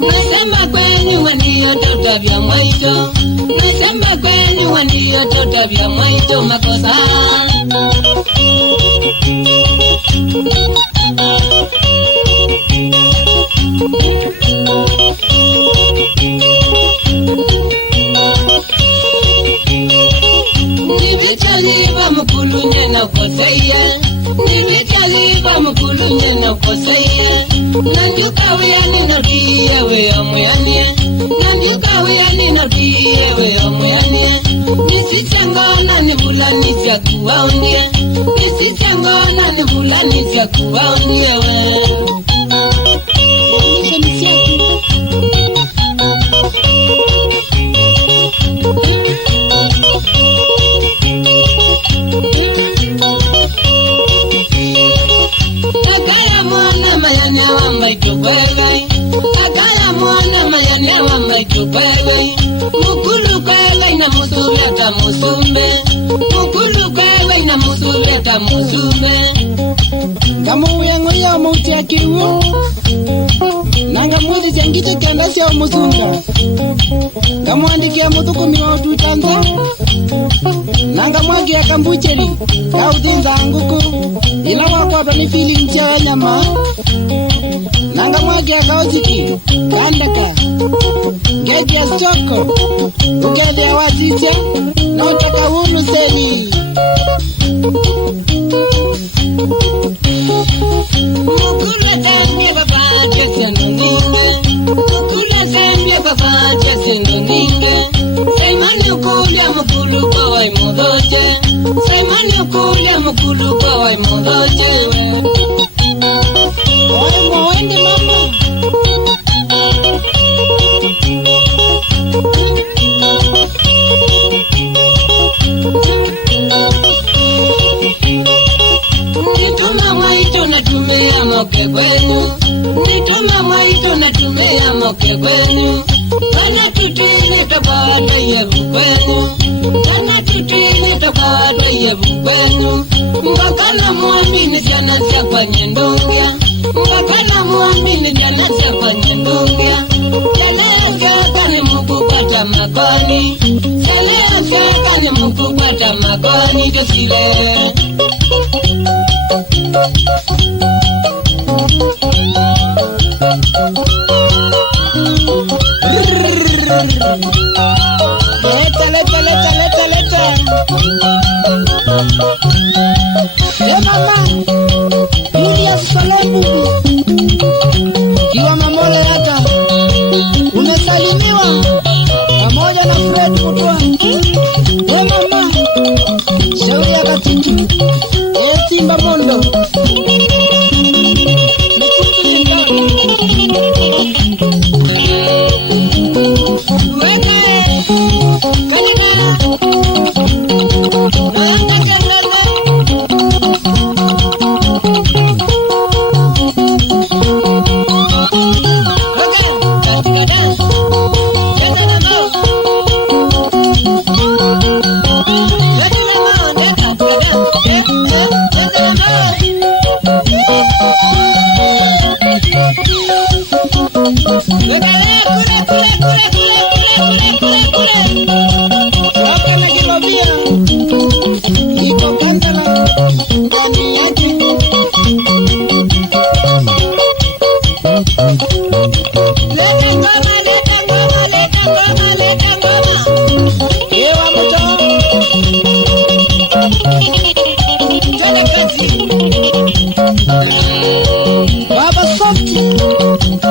Nasema kwenu wanio tota vya mwaito. Nasema kwenu wanio tota vya mwaito makosa. Nibitaliba mkulu nyena koseye. Nibitaliba mkulu nyena koseye. Nanduka weyane nodiye weyo muyanie. Nanduka weyane nodiye weyo muyanie. Nisichangona nibulani chakuwaundie. Nisichangona nibulani chakuwaundie we. Akaya mwana mayane wamba itukwegei. Akaya mwana mayane wamba itukwegei. Mukulu kwegei na musube ata musumbe. Mukulu kwegei na musube ata musumbe. Kamu yango ya mauti ya kiwu. Nanga mwezi jangite kandasi ya musunga. Kamu andiki ya mutuku miwa ututanza. Nanga mwagi ya kambucheri ya utinza anguku. Ila wakwado ni feeling cha nyama. Nanga mwagi ya kaojiki kandaka. Geji ya stoko ukeli ya waziche na utaka ulu seli. Mukula zambia baba Jackson ninge. Mukula zambia baba Jackson ninge. Saimani ukulia mukulu kwa wai mudoje. Saimani ukulia mukulu kwa wai mudoje. Oe mwende mama. Nituma mwaito natumea moke kwenu. Nituma mwaito natumea moke kwenu. Kana tutile tobada yebu kwenu. Kana tutile tobada yebu kwenu. Mbakana muamini jana za kwa nyendongia. Mbakana muamini jana za kwa nyendongia. Jalea kaka ni mkupata makoni. Jalea kaka ni mkupata makoni. Tosile Leta. Mama. Julia Solebu. Kiwa mamole hata. Umesalimiwa. Pamoja na Fred Mutwa. Mama. Shauri ya katiki. Simba Mondo. Baba Soft.